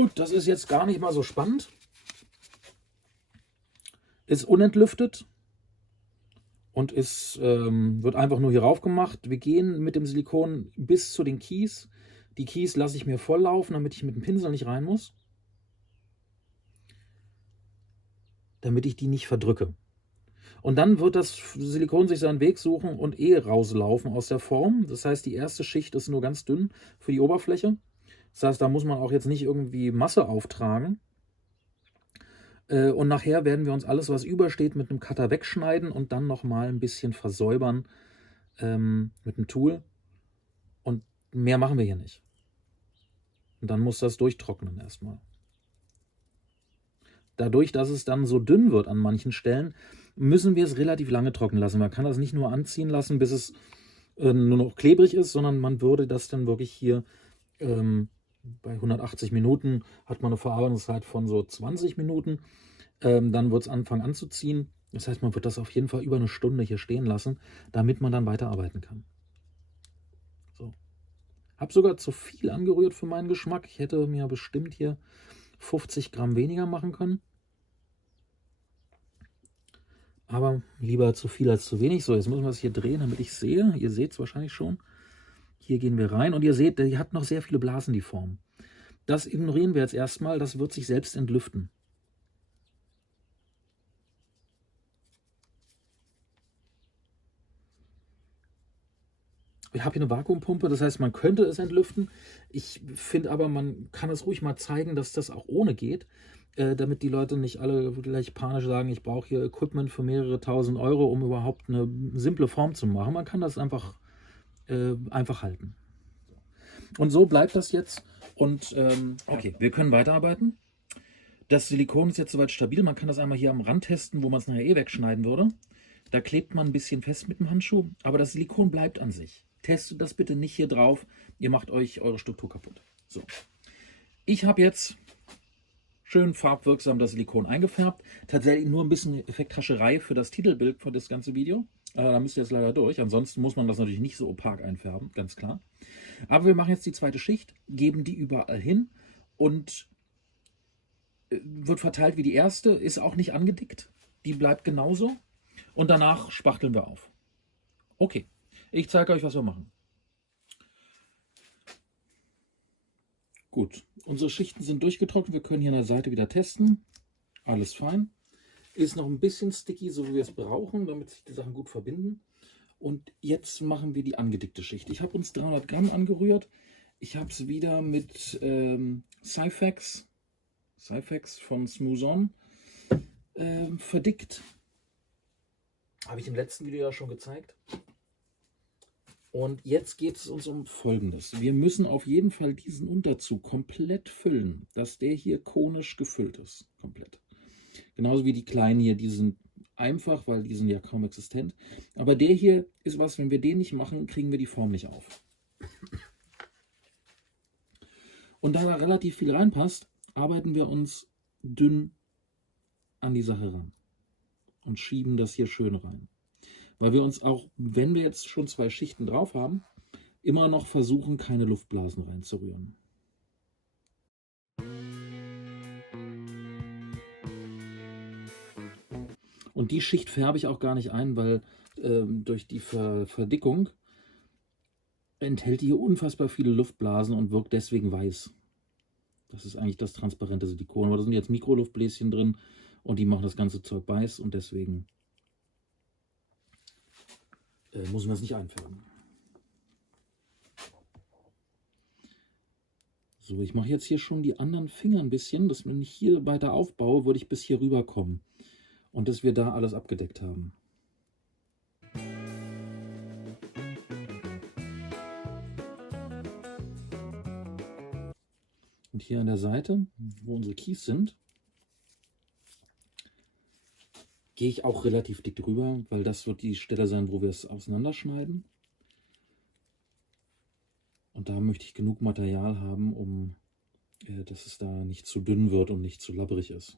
Gut, das ist jetzt gar nicht mal so spannend. Ist unentlüftet und wird einfach nur hier rauf gemacht. Wir gehen mit dem Silikon bis zu den Kies. Die Kies lasse ich mir voll laufen, damit ich mit dem Pinsel nicht rein muss. Damit ich die nicht verdrücke. Und dann wird das Silikon sich seinen Weg suchen und rauslaufen aus der Form. Das heißt, die erste Schicht ist nur ganz dünn für die Oberfläche. Das heißt, da muss man auch jetzt nicht irgendwie Masse auftragen. Und nachher werden wir uns alles, was übersteht, mit einem Cutter wegschneiden und dann nochmal ein bisschen versäubern mit dem Tool. Und mehr machen wir hier nicht. Und dann muss das durchtrocknen erstmal. Dadurch, dass es dann so dünn wird an manchen Stellen, müssen wir es relativ lange trocknen lassen. Man kann das nicht nur anziehen lassen, bis es nur noch klebrig ist, sondern man würde das dann wirklich hier bei 180 Minuten hat man eine Verarbeitungszeit von so 20 Minuten. Dann wird es anfangen anzuziehen. Das heißt, man wird das auf jeden Fall über eine Stunde hier stehen lassen, damit man dann weiterarbeiten kann. So. Habe sogar zu viel angerührt für meinen Geschmack. Ich hätte mir bestimmt hier 50 Gramm weniger machen können. Aber lieber zu viel als zu wenig. So, jetzt müssen wir es hier drehen, damit ich sehe. Ihr seht es wahrscheinlich schon. Hier gehen wir rein und ihr seht, die hat noch sehr viele Blasen, die Form. Das ignorieren wir jetzt erstmal, das wird sich selbst entlüften. Ich habe hier eine Vakuumpumpe, das heißt, man könnte es entlüften. Ich finde aber, man kann es ruhig mal zeigen, dass das auch ohne geht, damit die Leute nicht alle gleich panisch sagen, ich brauche hier Equipment für mehrere tausend Euro, um überhaupt eine simple Form zu machen. Man kann das einfach halten. Und so bleibt das jetzt. Und okay, wir können weiterarbeiten. Das Silikon ist jetzt soweit stabil. Man kann das einmal hier am Rand testen, wo man es nachher wegschneiden würde. Da klebt man ein bisschen fest mit dem Handschuh, aber das Silikon bleibt an sich. Testet das bitte nicht hier drauf. Ihr macht euch eure Struktur kaputt. So. Ich habe jetzt schön farbwirksam das Silikon eingefärbt. Tatsächlich nur ein bisschen Effekthascherei für das Titelbild für das ganze Video. Da müsst ihr jetzt leider durch. Ansonsten muss man das natürlich nicht so opak einfärben, ganz klar. Aber wir machen jetzt die zweite Schicht, geben die überall hin und wird verteilt wie die erste, ist auch nicht angedickt. Die bleibt genauso. Und danach spachteln wir auf. Okay, ich zeige euch, was wir machen. Gut, unsere Schichten sind durchgetrocknet. Wir können hier an der Seite wieder testen. Alles fein. Ist noch ein bisschen sticky, so wie wir es brauchen, damit sich die Sachen gut verbinden. Und jetzt machen wir die angedickte Schicht. Ich habe uns 300 Gramm angerührt. Ich habe es wieder mit Cyfex von Smooth On verdickt. Habe ich im letzten Video ja schon gezeigt. Und jetzt geht es uns um Folgendes. Wir müssen auf jeden Fall diesen Unterzug komplett füllen, dass der hier konisch gefüllt ist. Komplett. Genauso wie die kleinen hier, die sind einfach, weil die sind ja kaum existent. Aber der hier ist was, wenn wir den nicht machen, kriegen wir die Form nicht auf. Und da relativ viel reinpasst, arbeiten wir uns dünn an die Sache ran und schieben das hier schön rein. Weil wir uns auch, wenn wir jetzt schon 2 Schichten drauf haben, immer noch versuchen, keine Luftblasen reinzurühren. Und die Schicht färbe ich auch gar nicht ein, weil durch die Verdickung enthält die hier unfassbar viele Luftblasen und wirkt deswegen weiß. Das ist eigentlich das transparente Silikon. Aber da sind jetzt Mikroluftbläschen drin und die machen das ganze Zeug weiß und deswegen muss man es nicht einfärben. So, ich mache jetzt hier schon die anderen Finger ein bisschen, dass wenn ich hier weiter aufbaue, würde ich bis hier rüber kommen. Und dass wir da alles abgedeckt haben. Und hier an der Seite, wo unsere Kies sind, gehe ich auch relativ dick drüber, weil das wird die Stelle sein, wo wir es auseinanderschneiden. Und da möchte ich genug Material haben, um dass es da nicht zu dünn wird und nicht zu labbrig ist.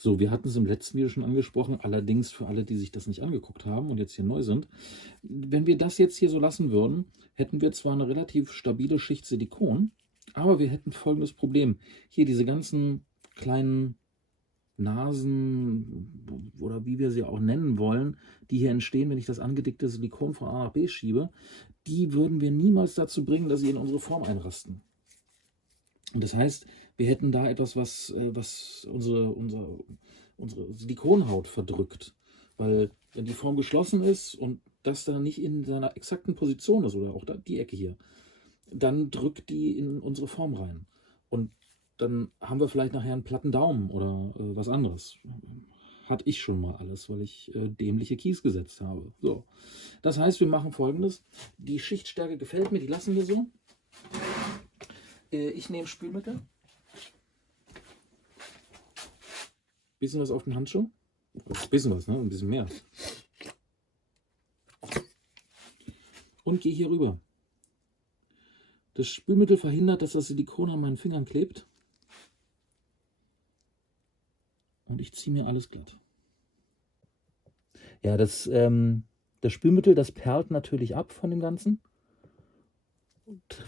So, wir hatten es im letzten Video schon angesprochen, allerdings für alle, die sich das nicht angeguckt haben und jetzt hier neu sind. Wenn wir das jetzt hier so lassen würden, hätten wir zwar eine relativ stabile Schicht Silikon, aber wir hätten folgendes Problem. Hier diese ganzen kleinen Nasen oder wie wir sie auch nennen wollen, die hier entstehen, wenn ich das angedickte Silikon von A nach B schiebe, die würden wir niemals dazu bringen, dass sie in unsere Form einrasten. Und das heißt, wir hätten da etwas, was unsere Silikonhaut verdrückt. Weil wenn die Form geschlossen ist und das dann nicht in seiner exakten Position ist, oder auch da, die Ecke hier, dann drückt die in unsere Form rein. Und dann haben wir vielleicht nachher einen platten Daumen oder was anderes. Hatte ich schon mal alles, weil ich dämliche Kies gesetzt habe. So. Das heißt, wir machen Folgendes. Die Schichtstärke gefällt mir, die lassen wir so. Ich nehme Spülmittel. Bisschen was auf den Handschuh. Bisschen was, ne? Ein bisschen mehr. Und gehe hier rüber. Das Spülmittel verhindert, dass das Silikon an meinen Fingern klebt. Und ich ziehe mir alles glatt. Ja, das Spülmittel, das perlt natürlich ab von dem Ganzen.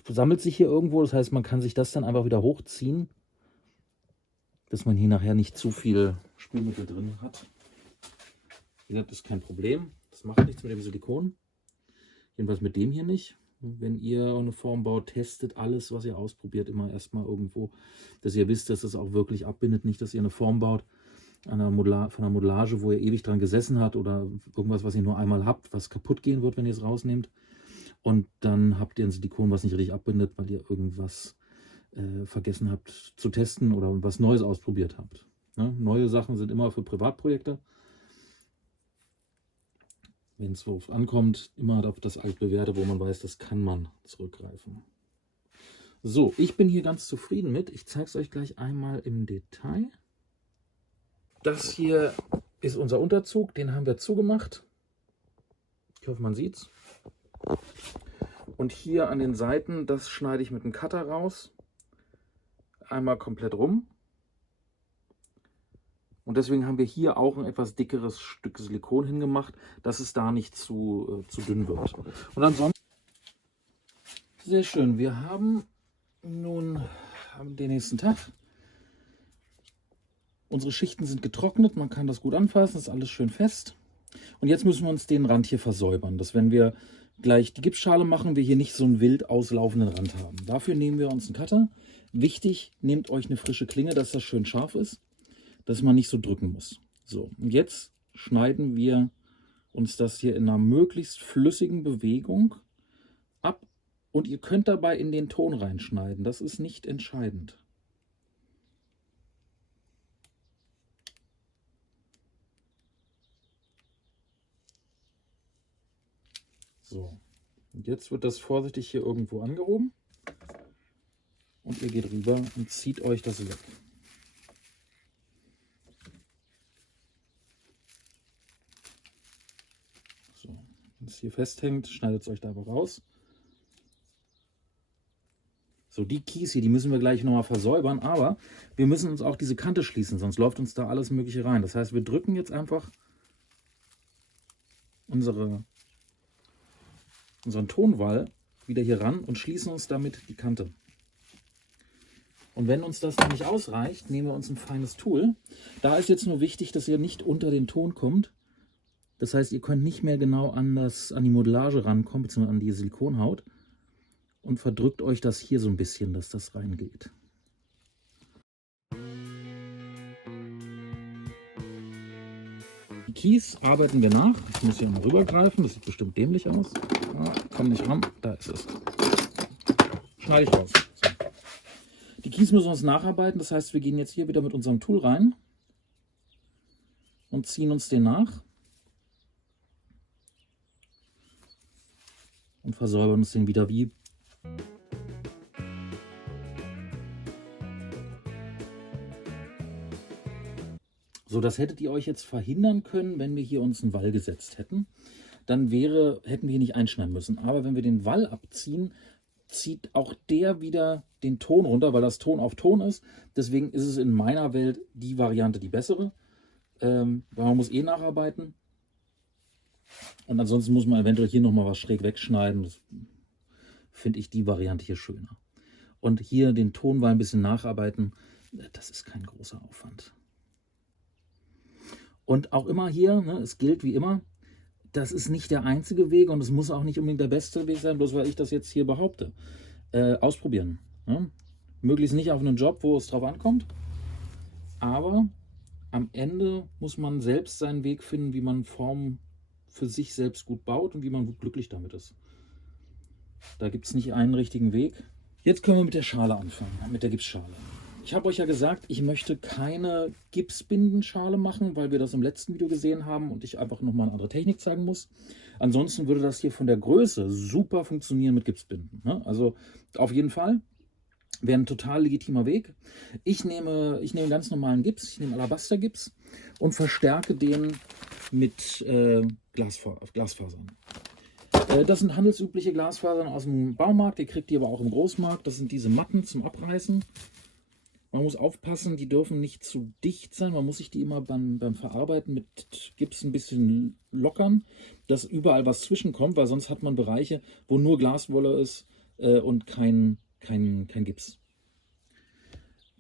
Sammelt sich hier irgendwo, das heißt, man kann sich das dann einfach wieder hochziehen, dass man hier nachher nicht zu viel Spülmittel drin hat. Wie gesagt, das ist kein Problem. Das macht nichts mit dem Silikon. Jedenfalls mit dem hier nicht. Wenn ihr eine Form baut, testet alles, was ihr ausprobiert, immer erstmal irgendwo, dass ihr wisst, dass es auch wirklich abbindet. Nicht, dass ihr eine Form baut von einer Modellage, wo ihr ewig dran gesessen habt oder irgendwas, was ihr nur einmal habt, was kaputt gehen wird, wenn ihr es rausnehmt. Und dann habt ihr ein Silikon, was nicht richtig abbindet, weil ihr irgendwas vergessen habt zu testen oder was Neues ausprobiert habt. Ne? Neue Sachen sind immer für Privatprojekte. Wenn es darauf ankommt, immer auf das Altbewährte, wo man weiß, das kann man zurückgreifen. So, ich bin hier ganz zufrieden mit. Ich zeige es euch gleich einmal im Detail. Das hier ist unser Unterzug, den haben wir zugemacht. Ich hoffe, man sieht es. Und hier an den Seiten, das schneide ich mit einem Cutter raus. Einmal komplett rum. Und deswegen haben wir hier auch ein etwas dickeres Stück Silikon hingemacht, dass es da nicht zu dünn wird. Und ansonsten, sehr schön, wir haben nun den nächsten Tag. Unsere Schichten sind getrocknet, man kann das gut anfassen, ist alles schön fest. Und jetzt müssen wir uns den Rand hier versäubern, dass wenn wir gleich die Gipsschale machen, wir hier nicht so einen wild auslaufenden Rand haben. Dafür nehmen wir uns einen Cutter. Wichtig, nehmt euch eine frische Klinge, dass das schön scharf ist, dass man nicht so drücken muss. So, und jetzt schneiden wir uns das hier in einer möglichst flüssigen Bewegung ab. Und ihr könnt dabei in den Ton reinschneiden, das ist nicht entscheidend. So, und jetzt wird das vorsichtig hier irgendwo angehoben und ihr geht rüber und zieht euch das weg. So, wenn es hier festhängt, schneidet es euch da aber raus. So, die Kies hier, die müssen wir gleich nochmal versäubern, aber wir müssen uns auch diese Kante schließen, sonst läuft uns da alles Mögliche rein. Das heißt, wir drücken jetzt einfach unseren Tonwall wieder hier ran und schließen uns damit die Kante. Und wenn uns das noch nicht ausreicht, nehmen wir uns ein feines Tool. Da ist jetzt nur wichtig, dass ihr nicht unter den Ton kommt. Das heißt, ihr könnt nicht mehr genau an die Modellage rankommen, beziehungsweise an die Silikonhaut. Und verdrückt euch das hier so ein bisschen, dass das reingeht. Die Kies arbeiten wir nach. Ich muss hier mal rübergreifen, das sieht bestimmt dämlich aus. Ah, komm nicht ran, da ist es. Schneide ich raus. So. Die Kies müssen wir uns nacharbeiten, das heißt, wir gehen jetzt hier wieder mit unserem Tool rein und ziehen uns den nach. Und versäubern uns den wieder wie so, das hättet ihr euch jetzt verhindern können, wenn wir hier uns einen Wall gesetzt hätten. Dann hätten wir hier nicht einschneiden müssen. Aber wenn wir den Wall abziehen, zieht auch der wieder den Ton runter, weil das Ton auf Ton ist. Deswegen ist es in meiner Welt die Variante die bessere. weil man muss eh nacharbeiten. Und ansonsten muss man eventuell hier nochmal was schräg wegschneiden. Das finde ich die Variante hier schöner. Und hier den Tonwahl ein bisschen nacharbeiten, das ist kein großer Aufwand. Und auch immer hier, ne, es gilt wie immer, das ist nicht der einzige Weg und es muss auch nicht unbedingt der beste Weg sein, bloß weil ich das jetzt hier behaupte. Ausprobieren. Ne? Möglichst nicht auf einen Job, wo es drauf ankommt. Aber am Ende muss man selbst seinen Weg finden, wie man Formen für sich selbst gut baut und wie man gut glücklich damit ist. Da gibt es nicht einen richtigen Weg. Jetzt können wir mit der Schale anfangen, mit der Gipsschale. Ich habe euch ja gesagt, ich möchte keine Gipsbindenschale machen, weil wir das im letzten Video gesehen haben und ich einfach nochmal eine andere Technik zeigen muss. Ansonsten würde das hier von der Größe super funktionieren mit Gipsbinden. Ne? Also auf jeden Fall wäre ein total legitimer Weg. Ich nehme ganz normalen Gips, ich nehme Alabastergips und verstärke den mit Glasfasern. Das sind handelsübliche Glasfasern aus dem Baumarkt, ihr kriegt die aber auch im Großmarkt. Das sind diese Matten zum Abreißen. Man muss aufpassen, die dürfen nicht zu dicht sein. Man muss sich die immer beim Verarbeiten mit Gips ein bisschen lockern, dass überall was zwischenkommt, weil sonst hat man Bereiche, wo nur Glaswolle ist und kein Gips.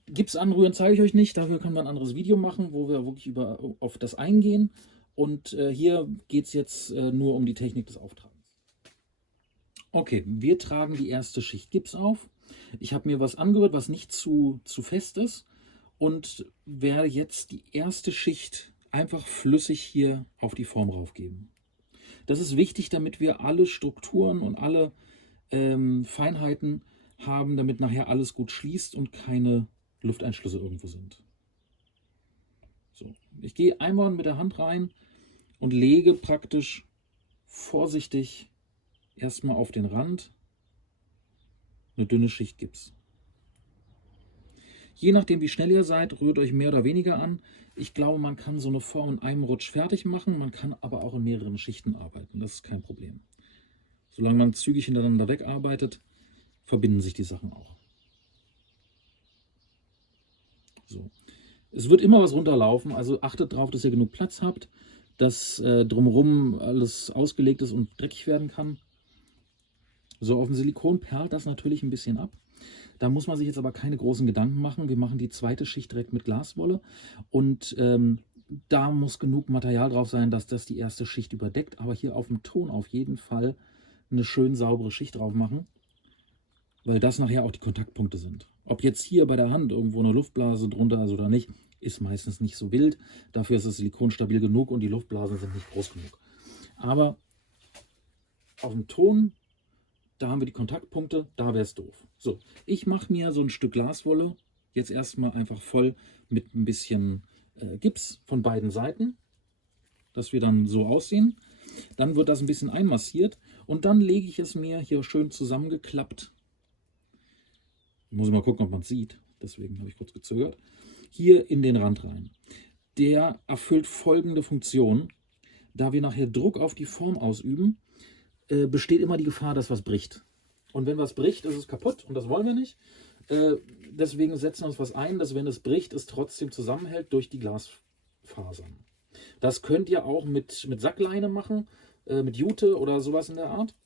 Gips anrühren zeige ich euch nicht, dafür können wir ein anderes Video machen, wo wir wirklich auf das eingehen. Und hier geht es jetzt nur um die Technik des Auftragens. Okay, wir tragen die erste Schicht Gips auf. Ich habe mir was angerührt, was nicht zu fest ist und werde jetzt die erste Schicht einfach flüssig hier auf die Form raufgeben. Das ist wichtig, damit wir alle Strukturen und alle Feinheiten haben, damit nachher alles gut schließt und keine Lufteinschlüsse irgendwo sind. So, ich gehe einmal mit der Hand rein und lege praktisch vorsichtig erstmal auf den Rand eine dünne Schicht Gips. Je nachdem, wie schnell ihr seid, rührt euch mehr oder weniger an. Ich glaube, man kann so eine Form in einem Rutsch fertig machen, man kann aber auch in mehreren Schichten arbeiten. Das ist kein Problem. Solange man zügig hintereinander wegarbeitet, verbinden sich die Sachen auch. So. Es wird immer was runterlaufen, also achtet darauf, dass ihr genug Platz habt, dass drumherum alles ausgelegt ist und dreckig werden kann. So, auf dem Silikon perlt das natürlich ein bisschen ab. Da muss man sich jetzt aber keine großen Gedanken machen. Wir machen die zweite Schicht direkt mit Glaswolle und da muss genug Material drauf sein, dass das die erste Schicht überdeckt. Aber hier auf dem Ton auf jeden Fall eine schön saubere Schicht drauf machen, weil das nachher auch die Kontaktpunkte sind. Ob jetzt hier bei der Hand irgendwo eine Luftblase drunter ist oder nicht, ist meistens nicht so wild. Dafür ist das Silikon stabil genug und die Luftblasen sind nicht groß genug. Aber auf dem Ton, da haben wir die Kontaktpunkte, da wäre es doof. So, ich mache mir so ein Stück Glaswolle jetzt erstmal einfach voll mit ein bisschen Gips von beiden Seiten, dass wir dann so aussehen. Dann wird das ein bisschen einmassiert und dann lege ich es mir hier schön zusammengeklappt. Ich muss mal gucken, ob man es sieht, deswegen habe ich kurz gezögert. Hier in den Rand rein. Der erfüllt folgende Funktion. Da wir nachher Druck auf die Form ausüben, besteht immer die Gefahr, dass was bricht. Und wenn was bricht, ist es kaputt und das wollen wir nicht. Deswegen setzen wir uns was ein, dass wenn es bricht, es trotzdem zusammenhält durch die Glasfasern. Das könnt ihr auch mit Sackleine machen, mit Jute oder sowas in der Art.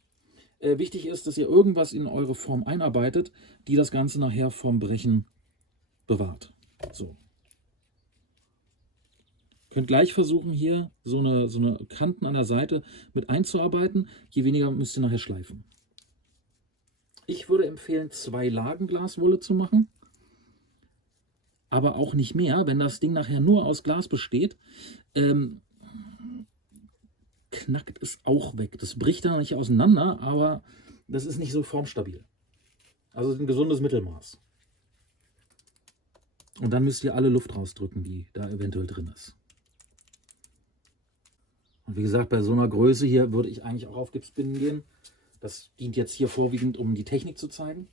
Wichtig ist, dass ihr irgendwas in eure Form einarbeitet, die das Ganze nachher vom Brechen bewahrt. So. Könnt gleich versuchen, hier so eine Kanten an der Seite mit einzuarbeiten. Je weniger müsst ihr nachher schleifen. Ich würde empfehlen, 2 Lagen Glaswolle zu machen. Aber auch nicht mehr. Wenn das Ding nachher nur aus Glas besteht, knackt es auch weg. Das bricht da nicht auseinander, aber das ist nicht so formstabil. Also ein gesundes Mittelmaß. Und dann müsst ihr alle Luft rausdrücken, die da eventuell drin ist. Und wie gesagt, bei so einer Größe hier würde ich eigentlich auch auf Gipsbinden gehen. Das dient jetzt hier vorwiegend, um die Technik zu zeigen.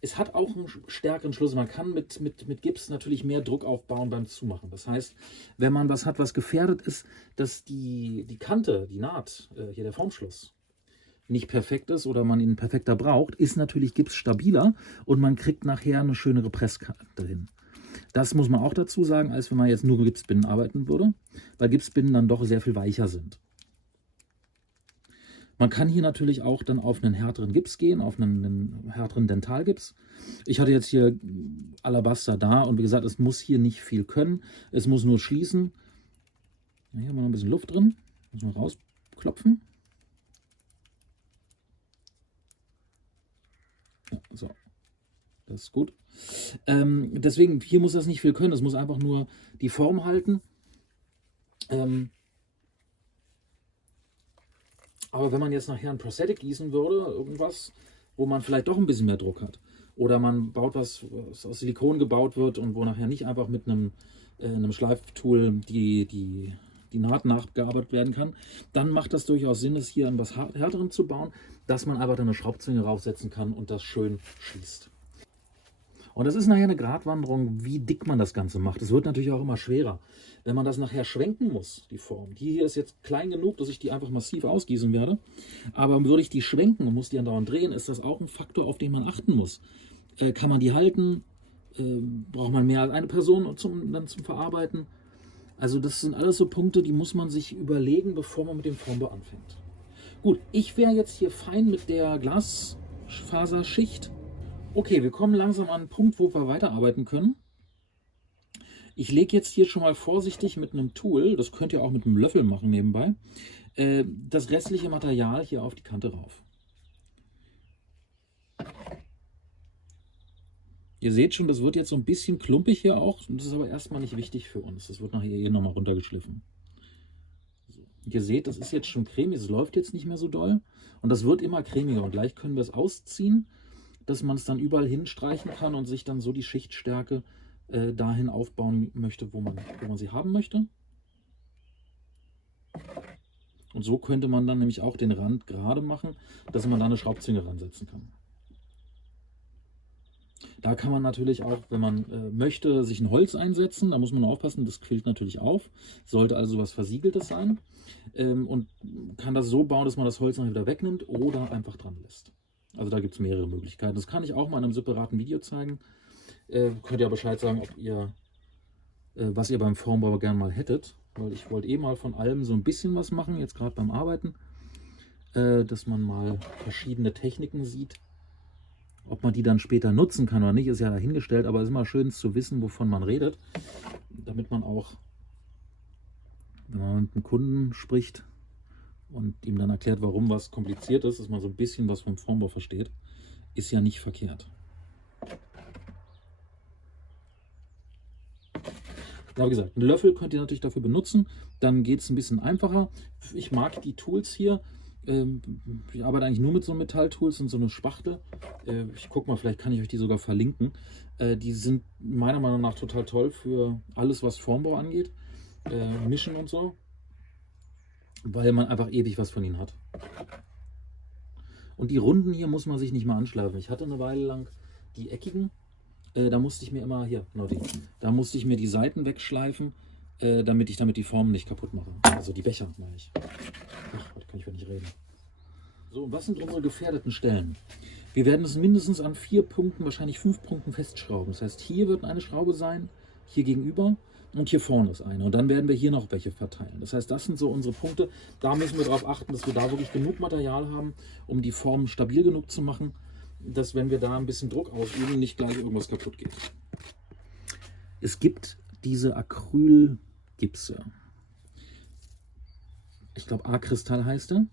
Es hat auch einen stärkeren Schluss. Man kann mit Gips natürlich mehr Druck aufbauen beim Zumachen. Das heißt, wenn man was hat, was gefährdet ist, dass die Kante, die Naht, hier der Formschluss, nicht perfekt ist oder man ihn perfekter braucht, ist natürlich Gips stabiler und man kriegt nachher eine schönere Presskante hin. Das muss man auch dazu sagen, als wenn man jetzt nur mit Gipsbinden arbeiten würde, weil Gipsbinden dann doch sehr viel weicher sind. Man kann hier natürlich auch dann auf einen härteren Gips gehen, auf einen härteren Dentalgips. Ich hatte jetzt hier Alabaster da und wie gesagt, es muss hier nicht viel können. Es muss nur schließen. Hier haben wir noch ein bisschen Luft drin. Muss man rausklopfen. Ja, so, das ist gut. Deswegen, hier muss das nicht viel können. Es muss einfach nur die Form halten. Aber wenn man jetzt nachher ein Prosthetic gießen würde, irgendwas, wo man vielleicht doch ein bisschen mehr Druck hat, oder man baut was aus Silikon gebaut wird und wo nachher nicht einfach mit einem Schleiftool die Naht nachgearbeitet werden kann, dann macht das durchaus Sinn, es hier an was Härterem zu bauen, dass man einfach dann eine Schraubzwinge raufsetzen kann und das schön schließt. Und das ist nachher eine Gratwanderung, wie dick man das Ganze macht. Es wird natürlich auch immer schwerer. Wenn man das nachher schwenken muss, die Form. Die hier ist jetzt klein genug, dass ich die einfach massiv ausgießen werde. Aber würde ich die schwenken und muss die andauernd drehen, ist das auch ein Faktor, auf den man achten muss. Kann man die halten? Braucht man mehr als eine Person dann zum Verarbeiten? Also das sind alles so Punkte, die muss man sich überlegen, bevor man mit dem Formbau anfängt. Gut, ich wäre jetzt hier fein mit der Glasfaserschicht. Okay, wir kommen langsam an einen Punkt, wo wir weiterarbeiten können. Ich lege jetzt hier schon mal vorsichtig mit einem Tool, das könnt ihr auch mit einem Löffel machen nebenbei, das restliche Material hier auf die Kante rauf. Ihr seht schon, das wird jetzt so ein bisschen klumpig hier auch. Das ist aber erstmal nicht wichtig für uns. Das wird nachher hier nochmal runtergeschliffen. So. Ihr seht, das ist jetzt schon cremig. Es läuft jetzt nicht mehr so doll. Und das wird immer cremiger. Und gleich können wir es ausziehen, dass man es dann überall hinstreichen kann und sich dann so die Schichtstärke dahin aufbauen möchte, wo man sie haben möchte. Und so könnte man dann nämlich auch den Rand gerade machen, dass man da eine Schraubzwinge ransetzen kann. Da kann man natürlich auch, wenn man möchte, sich ein Holz einsetzen. Da muss man aufpassen, das quillt natürlich auf. Sollte also was Versiegeltes sein. Und kann das so bauen, dass man das Holz dann wieder wegnimmt oder einfach dran lässt. Also da gibt es mehrere Möglichkeiten. Das kann ich auch mal in einem separaten Video zeigen. Könnt ihr Bescheid sagen, ob ihr, was ihr beim Formbau gerne mal hättet. Weil ich wollte eh mal von allem so ein bisschen was machen, jetzt gerade beim Arbeiten. Dass man mal verschiedene Techniken sieht. Ob man die dann später nutzen kann oder nicht, ist ja dahingestellt, aber es ist immer schön zu wissen, wovon man redet, damit man auch, wenn man mit einem Kunden spricht und ihm dann erklärt, warum was kompliziert ist, dass man so ein bisschen was vom Formbau versteht, ist ja nicht verkehrt. Aber wie gesagt, einen Löffel könnt ihr natürlich dafür benutzen, dann geht es ein bisschen einfacher. Ich mag die Tools hier. Ich arbeite eigentlich nur mit so Metalltools und so eine Spachtel. Ich gucke mal, vielleicht kann ich euch die sogar verlinken. Die sind meiner Meinung nach total toll für alles, was Formbau angeht. Mischen und so. Weil man einfach ewig was von ihnen hat. Und die Runden hier muss man sich nicht mal anschleifen. Ich hatte eine Weile lang die eckigen. Da musste ich mir immer, hier, da musste ich mir die Seiten wegschleifen, damit ich damit die Formen nicht kaputt mache. Also die Becher, meine ich. Ach, heute kann ich nicht reden. So, was sind unsere gefährdeten Stellen? Wir werden es mindestens an 4 Punkten, wahrscheinlich 5 Punkten festschrauben. Das heißt, hier wird eine Schraube sein, hier gegenüber und hier vorne ist eine. Und dann werden wir hier noch welche verteilen. Das heißt, das sind so unsere Punkte. Da müssen wir darauf achten, dass wir da wirklich genug Material haben, um die Form stabil genug zu machen, dass, wenn wir da ein bisschen Druck ausüben, nicht gleich irgendwas kaputt geht. Es gibt diese Acrylgipse. Ich glaube, A-Kristall heißt er.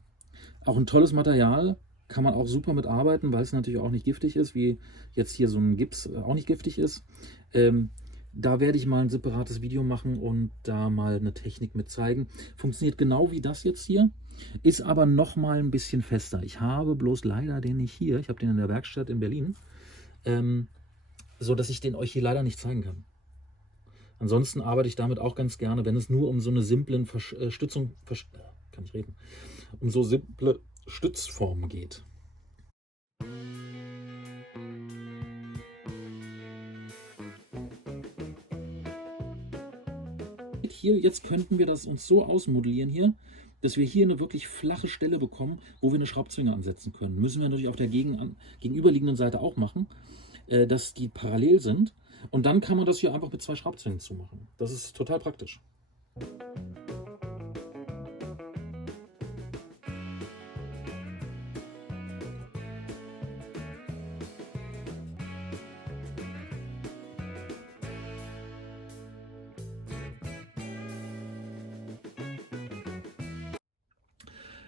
Auch ein tolles Material, kann man auch super mit arbeiten, weil es natürlich auch nicht giftig ist, wie jetzt hier so ein Gips auch nicht giftig ist. Da werde ich mal ein separates Video machen und da mal eine Technik mit zeigen. Funktioniert genau wie das jetzt hier, ist aber noch mal ein bisschen fester. Ich habe bloß leider den nicht hier, ich habe den in der Werkstatt in Berlin, so dass ich den euch hier leider nicht zeigen kann. Ansonsten arbeite ich damit auch ganz gerne, wenn es nur um so eine simple um so simple Stützformen geht. Hier, jetzt könnten wir das uns so ausmodellieren hier, dass wir hier eine wirklich flache Stelle bekommen, wo wir eine Schraubzwinge ansetzen können. Müssen wir natürlich auf der gegenüberliegenden Seite auch machen, dass die parallel sind. Und dann kann man das hier einfach mit 2 Schraubzwingen zumachen. Das ist total praktisch.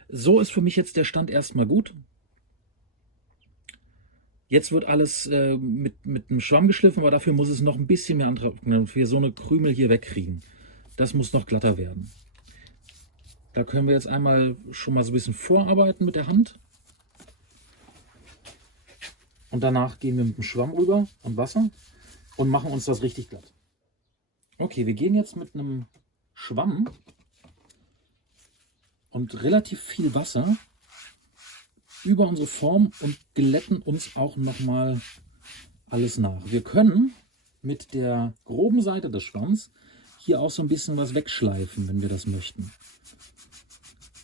So ist für mich jetzt der Stand erstmal gut. Jetzt wird alles mit einem Schwamm geschliffen, aber dafür muss es noch ein bisschen mehr antrocknen, damit wir so eine Krümel hier wegkriegen. Das muss noch glatter werden. Da können wir jetzt einmal schon mal so ein bisschen vorarbeiten mit der Hand. Und danach gehen wir mit dem Schwamm rüber und Wasser und machen uns das richtig glatt. Okay, wir gehen jetzt mit einem Schwamm und relativ viel Wasser über unsere Form und glätten uns auch nochmal alles nach. Wir können mit der groben Seite des Schwamms hier auch so ein bisschen was wegschleifen, wenn wir das möchten.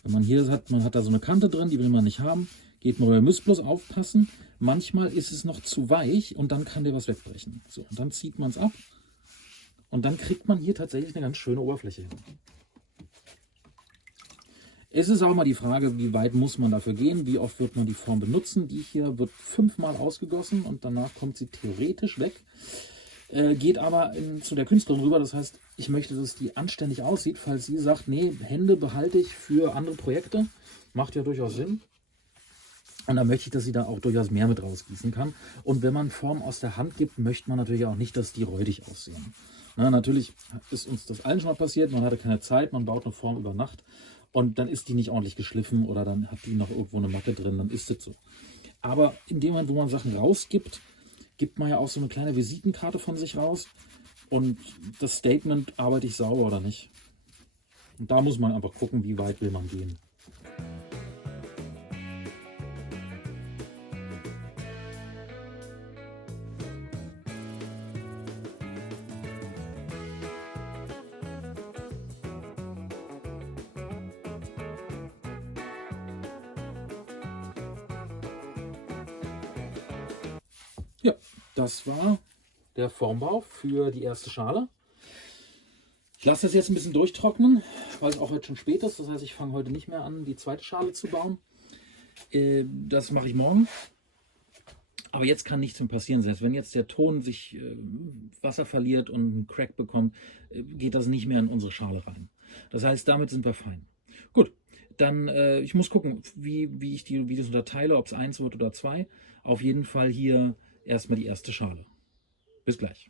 Wenn man hier hat, man hat da so eine Kante drin, die will man nicht haben, geht man rüber. Ihr müsst bloß aufpassen, manchmal ist es noch zu weich und dann kann der was wegbrechen. So, und dann zieht man es ab und dann kriegt man hier tatsächlich eine ganz schöne Oberfläche hin. Es ist auch mal die Frage, wie weit muss man dafür gehen, wie oft wird man die Form benutzen. Die hier wird 5-mal ausgegossen und danach kommt sie theoretisch weg. Geht aber zu der Künstlerin rüber, das heißt, ich möchte, dass die anständig aussieht, falls sie sagt, nee, Hände behalte ich für andere Projekte. Macht ja durchaus Sinn. Und dann möchte ich, dass sie da auch durchaus mehr mit rausgießen kann. Und wenn man Form aus der Hand gibt, möchte man natürlich auch nicht, dass die räudig aussehen. Na, natürlich ist uns das allen schon mal passiert, man hatte keine Zeit, man baut eine Form über Nacht. Und dann ist die nicht ordentlich geschliffen oder dann hat die noch irgendwo eine Matte drin, dann ist das so. Aber in dem Moment, wo man Sachen rausgibt, gibt man ja auch so eine kleine Visitenkarte von sich raus. Und das Statement, arbeite ich sauber oder nicht. Und da muss man einfach gucken, wie weit will man gehen. Ja, das war der Formbau für die erste Schale. Ich lasse das jetzt ein bisschen durchtrocknen, weil es auch heute schon spät ist. Das heißt, ich fange heute nicht mehr an, die zweite Schale zu bauen. Das mache ich morgen. Aber jetzt kann nichts mehr passieren. Selbst wenn jetzt der Ton sich Wasser verliert und einen Crack bekommt, geht das nicht mehr in unsere Schale rein. Das heißt, damit sind wir fein. Gut, dann ich muss gucken, wie ich die Videos unterteile, ob es 1 wird oder 2. Auf jeden Fall hier erstmal die erste Schale. Bis gleich.